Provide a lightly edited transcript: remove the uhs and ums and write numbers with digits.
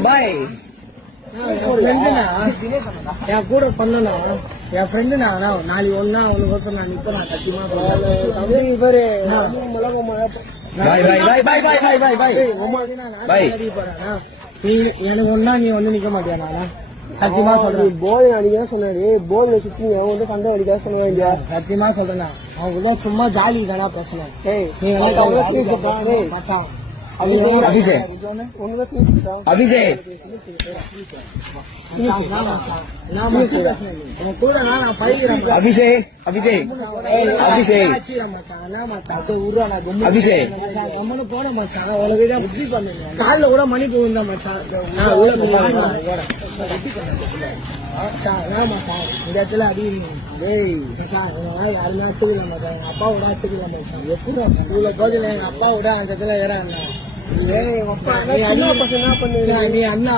பாய் என் கூட பண்ணனா என் ஃப்ரெண்டு நான் நாளைக்கு ஒன்னா அவனுக்கு நான் நிப்பேன் சத்தியமா இவரு எனக்கு ஒன்னா நீ வந்து நிக்க மாட்டியா நானா சத்தியமா சொல்றேன் போல் அடிக்க சொன்னாரு போல்ல சுத்தி அவன் வந்து சண்டை அடிக்க சொன்னா சத்தியமா சொல்றேன் அவங்க சும்மா ஜாலி தானா பேசணும் அபிஷேக் காலில் கூட மணி போகுந்தா மச்சான் இந்த இடத்துல யாருமே ஆச்சரிக்கல மாட்டான் எங்க அப்பாவோட ஆச்சரிக்கல மாட்டான் எப்படி இவ்வளவு கோதில எங்க அப்பாவோட அந்த இடத்துல ஏறாங்க நீ அண்ணா